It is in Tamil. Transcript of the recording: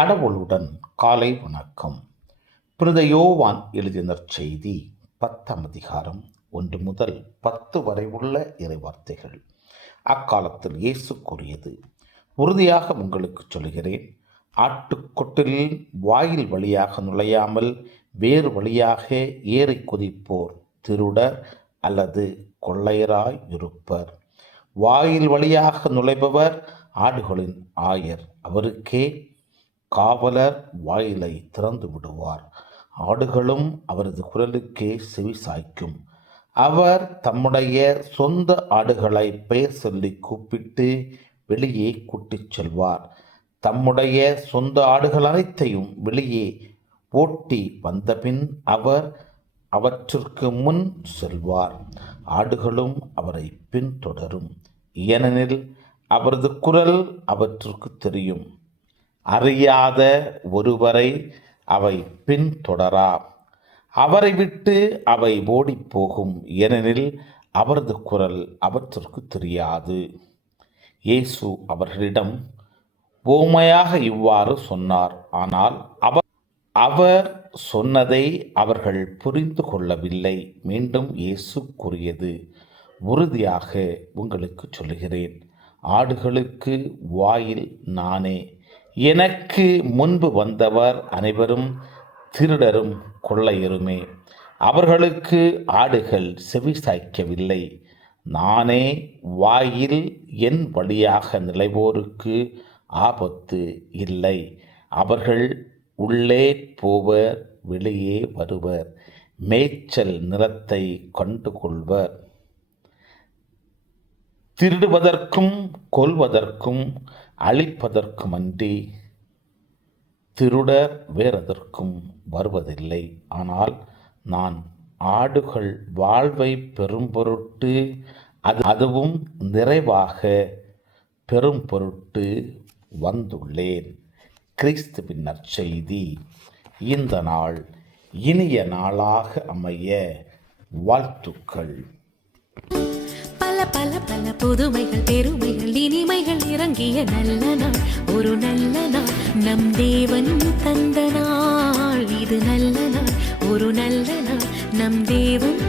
கடவுளுடன் காலை வணக்கம். புனித யோவான் எழுதிய நற்செய்தி 10ஆம் அதிகாரம் 1 முதல் 10 வரை உள்ள இறைவார்த்தைகள். அக்காலத்தில் இயேசு கூறியது, உறுதியாக உங்களுக்கு சொல்கிறேன், ஆட்டுக்கொட்டிலின் வாயில் வழியாக நுழையாமல் வேறு வழியாக ஏறி குதிப்போர் திருடர் அல்லது கொள்ளையராய் இருப்பர். வாயில் வழியாக நுழைபவர் ஆடுகளின் ஆயர். அவருக்கே காவலர் வாயிலை திறந்து விடுவார். ஆடுகளும் அவரது குரலுக்கே செவி சாய்க்கும். அவர் தம்முடைய சொந்த ஆடுகளை பெயர் சொல்லி கூப்பிட்டு வெளியே கூட்டிச் செல்வார். தம்முடைய சொந்த ஆடுகள் அனைத்தையும் வெளியே ஓட்டி வந்தபின் அவர் அவற்றிற்கு முன் செல்வார். ஆடுகளும் அவரை பின்தொடரும், ஏனெனில் அவரது குரல் அவற்றுக்கு தெரியும். அறியாத ஒருவரை அவை பின்தொடரா. அவரை விட்டு அவை ஓடிப்போகும், ஏனெனில் அவரது குரல் அவற்றிற்கு தெரியாது. இயேசு அவர்களிடம் உவமையாக இவ்வாறு சொன்னார். ஆனால் அவர் சொன்னதை அவர்கள் புரிந்து கொள்ளவில்லை. மீண்டும் இயேசு கூறியது, உறுதியாக உங்களுக்கு சொல்கிறேன், ஆடுகளுக்கு வாயில் நானே. எனக்கு முன்பு வந்தவர் அனைவரும் திருடரும் கொள்ளையருமே. அவர்களுக்கு ஆடுகள் செவி சாய்க்கவில்லை. நானே வாயில். என் வழியாக நுழைவோருக்கு ஆபத்து இல்லை. அவர்கள் உள்ளே போவர், வெளியே வருவர், மேய்ச்சல் நிலத்தை கண்டு கொள்வர். திருடுவதற்கும் கொல்வதற்கும் அழிப்பதற்குமன்றி திருடர் வேறெதற்கும் வருவதில்லை. ஆனால் நான் ஆடுகள் வாழ்வை பெறும் பொருட்டு, அதுவும் நிறைவாக பெறும் பொருட்டு வந்துள்ளேன். கிறிஸ்துவின் நற்செய்தி. இந்த நாள் இனிய நாளாக அமைய வாழ்த்துக்கள். பல பல புதுமைகள், பெருமைகள், இனிமைகள் இறங்கிய நல்ல நாள், ஒரு நல்ல நாள், நம் தேவன் தந்த நாள். இது நல்ல நாள், ஒரு நல்ல நாள், நம் தேவன்